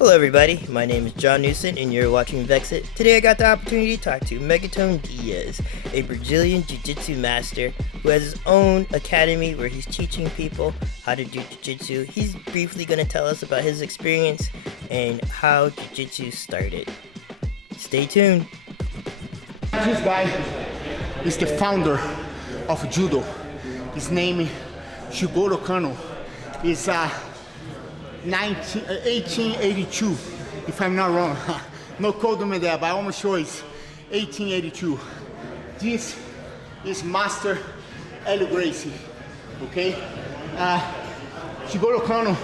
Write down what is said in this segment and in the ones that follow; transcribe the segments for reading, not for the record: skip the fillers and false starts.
Hello everybody, my name is John Newson and you're watching Vexit. Today I got the opportunity to talk to MEGATON'S Diaz, a Brazilian Jiu-Jitsu master who has his own academy where he's teaching people how to do Jiu-Jitsu. He's briefly going to tell us about his experience and how Jiu-Jitsu started. Stay tuned. This guy is the founder of Judo. His name is Jigoro Kano. He's 1882, if I'm not wrong. No code on me there, but I'm almost sure it's 1882. This is Master Helio Gracie, okay? Jigoro Kano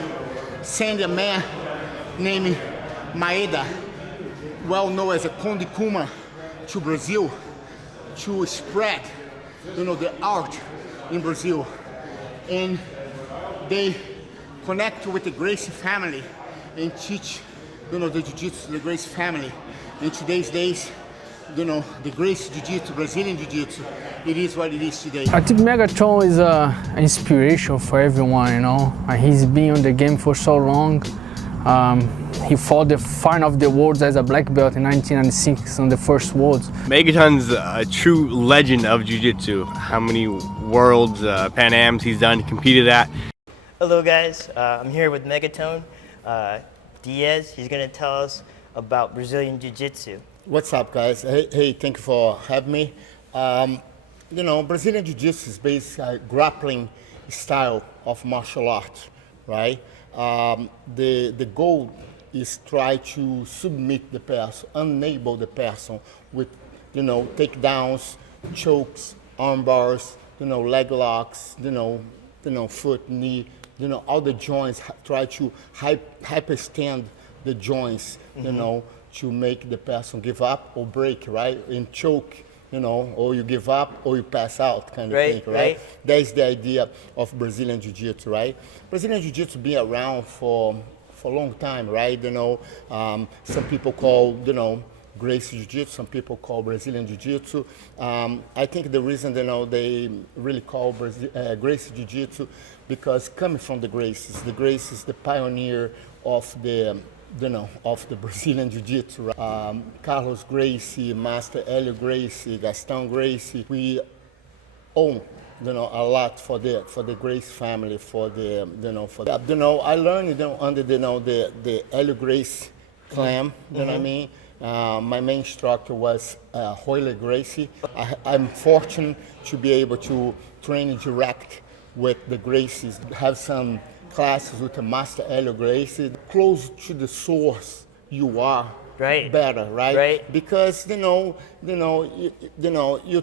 sent a man named Maeda, well known as a Conde Kuma, to Brazil to spread, the art in Brazil. And they connect with the Gracie family and teach, the Jiu-Jitsu, the Gracie family. In today's days, the Gracie Jiu-Jitsu, Brazilian Jiu-Jitsu, it is what it is today. I think Megaton is an inspiration for everyone, He's been on the game for so long. He fought the final of the worlds as a black belt in 1996 on the first worlds. Megaton's a true legend of Jiu-Jitsu. How many worlds, Pan Ams he's done, competed at. Hello guys, I'm here with Megaton Diaz. He's going to tell us about Brazilian Jiu-Jitsu. What's up, guys? Hey, thank you for having me. Brazilian Jiu-Jitsu is basically a grappling style of martial art, right? The goal is try to submit the person, enable the person with, takedowns, chokes, arm bars, leg locks, foot, knee, all the joints, try to hyperextend the joints, to make the person give up or break, right? And choke, or you give up or you pass out kind of thing, right? That's the idea of Brazilian Jiu-Jitsu, right? Brazilian Jiu-Jitsu been around for a long time, right? Some people call, Gracie Jiu-Jitsu, some people call Brazilian Jiu-Jitsu. I think the reason, they really call Gracie Jiu-Jitsu because coming from the Gracies is the pioneer of the Brazilian Jiu-Jitsu. Right? Carlos Gracie, Master Helio Gracie, Gaston Gracie. We own, a lot for the Gracie family, I learned, under the Helio Gracie clan. You know what I mean? My main instructor was Helio Gracie. I'm fortunate to be able to train direct with the Gracies, have some classes with the Master Helio Gracie. Close to the source you are, better, right? Because you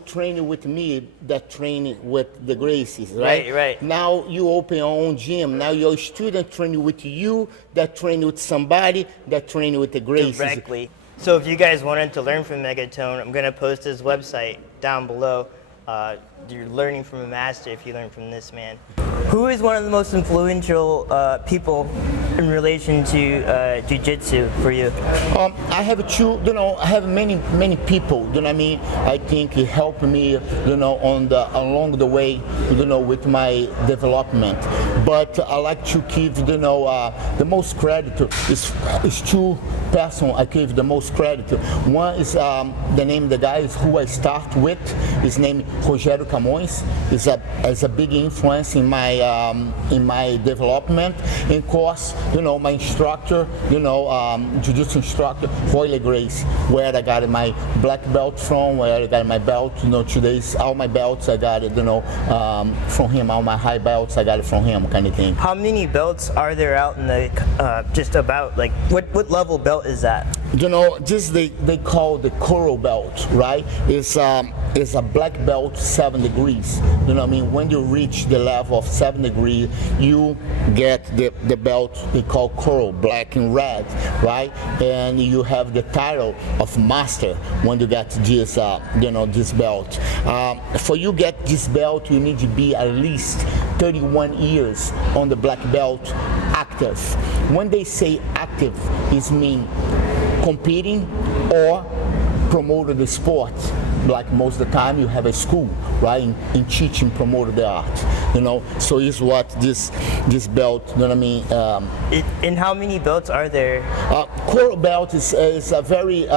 train with me that train with the Gracies, right? Now you open your own gym. Now your student training with you, that train with somebody that train with the Gracies. Directly. So if you guys wanted to learn from Megaton, I'm going to post his website down below. You're learning from a master if you learn from this man. Who is one of the most influential people in relation to Jiu-Jitsu for you? I have I have many people, I think it helped me, along the way, with my development. But I like to give, the most credit is two persons I give the most credit. One is the name of the guy is who I start with. His name Rogério Camões. Is a big influence in my development. And of course, my instructor, Jiu-Jitsu instructor, Helio Gracie, where I got my black belt from, where I got my belt. Today's all my belts I got it, from him. All my high belts I got it from him, kind of thing. How many belts are there out in the just about? Like what level belt is that? This they call the coral belt, right? It's a black belt 7 degrees. When you reach the level of 7 degrees, you get the belt they call coral, black and red, right? And you have the title of master when you get this, this belt. For you get this belt, you need to be at least 31 years on the black belt active. When they say active, it means competing or promoted the sport. Like most of the time, you have a school, right, in teaching, promoted the art, you know. So it's what this belt, you know what I mean. And how many belts are there? Coral belt is a very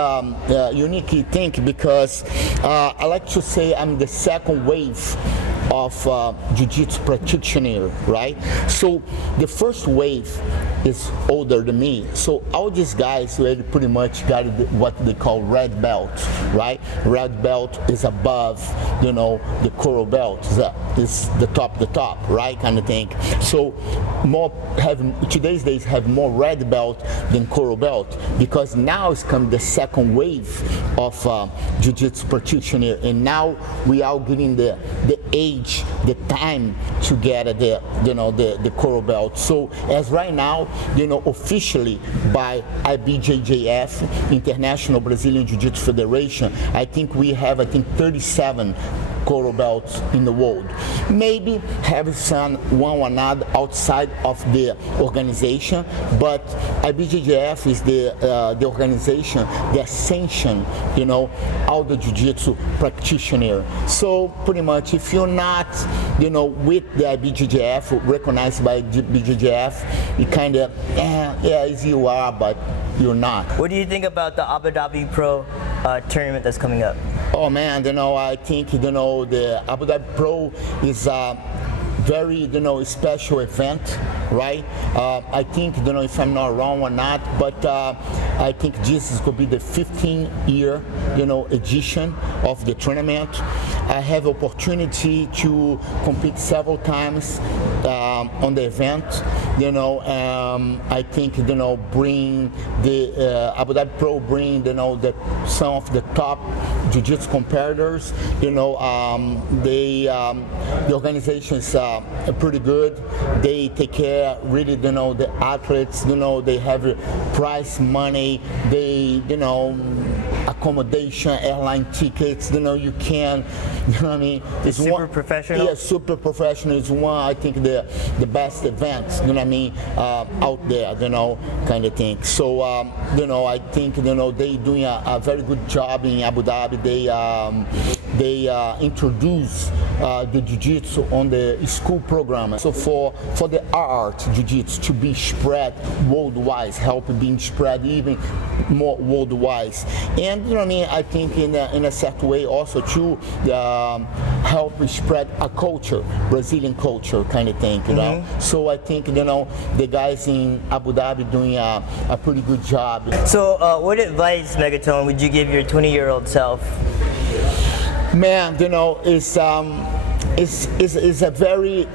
unique thing because I like to say I'm the second wave of Jiu-Jitsu practitioner, right? So the first wave is older than me. So all these guys already pretty much got what they call red belt, right? Red belt is above, you know, the coral belt is the top, right? Kind of thing. So today's days have more red belt than coral belt because now it's come the second wave of Jiu-Jitsu practitioner, and now we are getting the age, the time to get the coral belt. So as right now, you know, officially by IBJJF, International Brazilian Jiu-Jitsu Federation, I think we have 37 coral belts in the world. Maybe have some one or another outside of the organization, but IBJJF is the organization that sanction, you know, all the jiu-jitsu practitioner. So pretty much, if you're not, you know, with the IBJJF, recognized by IBJJF, you kind of, yes you are, but you're not. What do you think about the Dhabi Pro tournament that's coming up? Oh man, you know, I think, you know, the Dhabi Pro is a very, you know, special event, right? I think, you know, if I'm not wrong or not, but I think this is going to be the 15th year, you know, edition of the tournament. I have opportunity to compete several times on the event, you know. I think, you know, bring the Dhabi Pro, bring, you know, some of the top jiu-jitsu competitors, you know. The organization is pretty good. They take care, really, you know, the athletes, you know, they have prize money, they, you know, accommodation, airline tickets, you know, you know what I mean? It's super professional? Yeah, super professional is one, I think, the best events, you know what I mean, out there, you know, kind of thing. So, you know, I think, you know, they doing a very good job in Abu Dhabi. They introduce the jiu-jitsu on the school program. So for the art jiu-jitsu to be spread worldwide, help being spread even more worldwide. And you know what I mean, I think in a certain way also to help spread a culture, Brazilian culture kind of thing, you know. So I think, you know, the guys in Abu Dhabi doing a pretty good job. So what advice, Megaton, would you give your 20-year-old self? Man, you know, it's a very,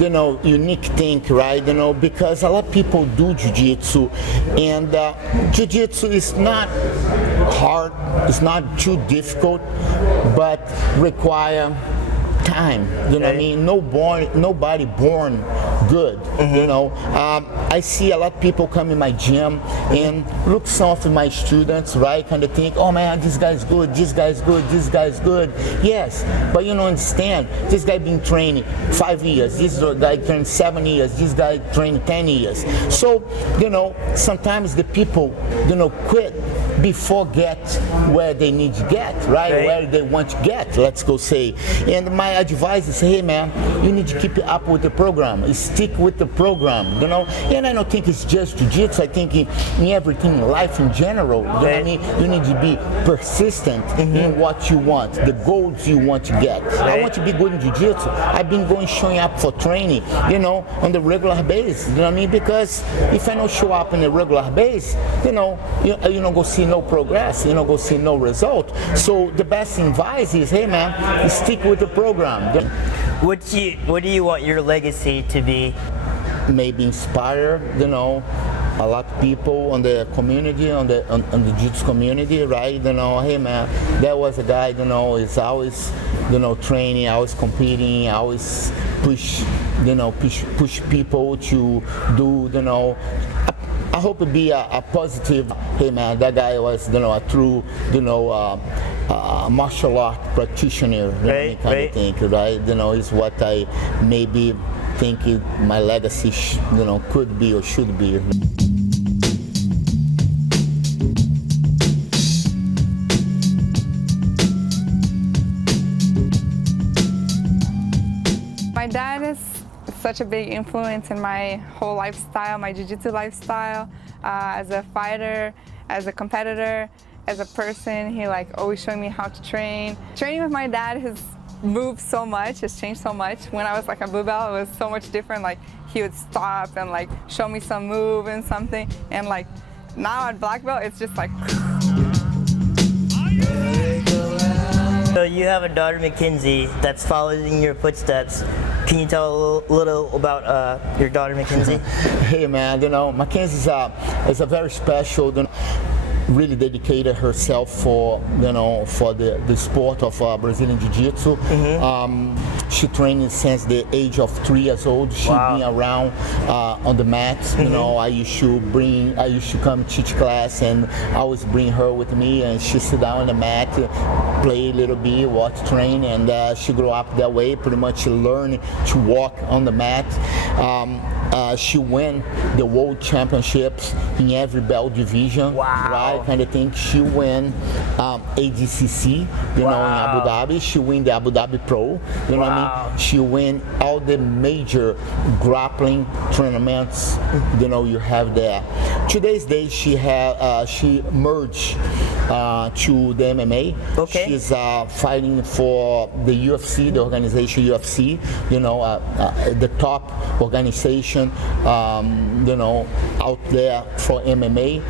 you know, unique thing, right? You know, because a lot of people do jiu-jitsu, and jiu-jitsu is not hard, it's not too difficult, but require time, you know what I mean? Nobody born good, you know. I see a lot of people come in my gym and look some of my students, right, kind of think, oh man, this guy's good, this guy's good, this guy's good. Yes, but you don't understand, this guy been training 5 years, this guy trained 7 years, this guy trained 10 years. So, you know, sometimes the people, you know, quit before get where they need to get, right? Where they want to get, let's go say. And my advice is, hey man, you need to keep up with the program, stick with the program, you know. And I don't think it's just jiu-jitsu, I think in everything in life in general, you know what I mean? You need to be persistent in what you want, the goals you want to get. I want to be good in jiu-jitsu. I've been showing up for training, you know, on the regular basis, you know what I mean? Because if I don't show up on a regular basis, you know, you don't go see no progress, you don't go see no result. So the best advice is, hey man, stick with the program. What do you want your legacy to be? Maybe inspire, you know, a lot of people on the community, on the jiu-jitsu community, right? You know, hey man, there was a guy, you know, is always, you know, training, always competing, always push people to do, you know. I hope it be a positive. Hey man, that guy was, you know, a true, you know, martial art practitioner, you know, kind of thing, right? You know, is what I maybe think my legacy, you know, could be or should be. such a big influence in my whole lifestyle, my jiu-jitsu lifestyle, as a fighter, as a competitor, as a person. He like always showed me how to train. Training with my dad has moved so much, has changed so much. When I was like a blue belt, it was so much different. Like he would stop and like show me some move and something, and like now at black belt, it's just like. So you have a daughter, McKenzie, that's following your footsteps. Can you tell a little about your daughter, McKenzie? Hey man, Mackenzie is a very special, really dedicated herself for the sport of Brazilian Jiu-Jitsu. She trained since the age of 3 years old. She's been around on the mat. I used to come teach class, and I always bring her with me, and she sit down on the mat, play a little bit, watch, train, and she grew up that way, pretty much learn to walk on the mat. She won the world championships in every belt division, right? Kind of thing. She won ADCC, in Abu Dhabi. She won the Abu Dhabi Pro, you know what I mean? She won all the major grappling tournaments, you have there. Today's day, she merged to the MMA. Okay. She's fighting for the UFC, the organization UFC, the top organization, out there for MMA.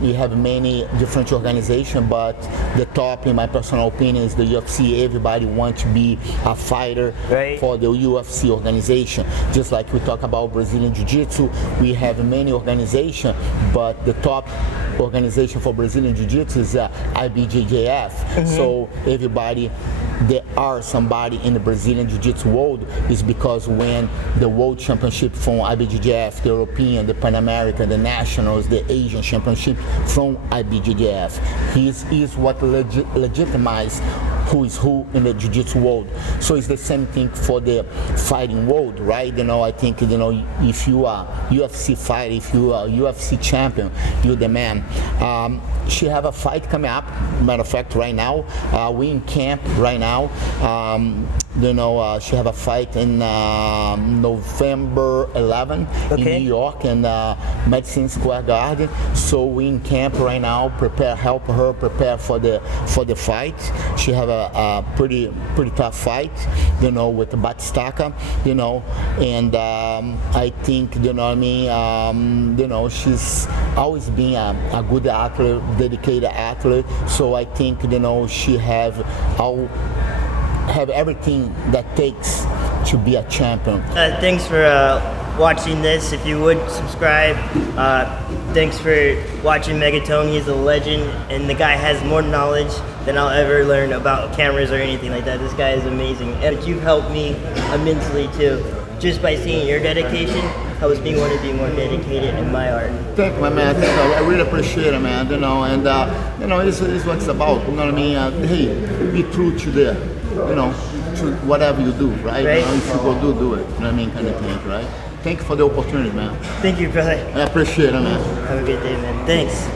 We have many different organizations, but the top, in my personal opinion, is the UFC. Everybody wants to be a fighter for the UFC organization. Just like we talk about Brazilian Jiu-Jitsu, we have many organizations, but the top organization for Brazilian Jiu-Jitsu is IBJJF. So everybody, there are somebody in the Brazilian Jiu-Jitsu world is because when the World Championship from IBJJF, the European, the Pan American, the Nationals, the Asian Championship from IBJJF, he is what legitimizes who is who in the Jiu-Jitsu world. So it's the same thing for the fighting world, right? I think, if you are UFC fighter, if you are UFC champion, you're the man. She have a fight coming up, matter of fact, right now. We in camp right now. She have a fight in November 11 in New York in Madison Square Garden. So we in camp right now, help her prepare for the fight. She have a pretty tough fight, with Batistaca, and I think, she's always been a good athlete, dedicated athlete. So I think, she have everything that takes to be a champion. Thanks for watching this. If you would subscribe. Thanks for watching Megatone. He's a legend, and the guy has more knowledge than I'll ever learn about cameras or anything like that. This guy is amazing, and you've helped me immensely too. Just by seeing your dedication, I was want to be more dedicated in my art. Thank you, my man. I really appreciate it, man. And it's what it's about. You know what I mean? Hey, be true to to whatever you do, right? If you go do it. You know what I mean? Kind of thing, right? Thank you for the opportunity, man. Thank you, brother. I appreciate it, man. Have a good day, man. Thanks.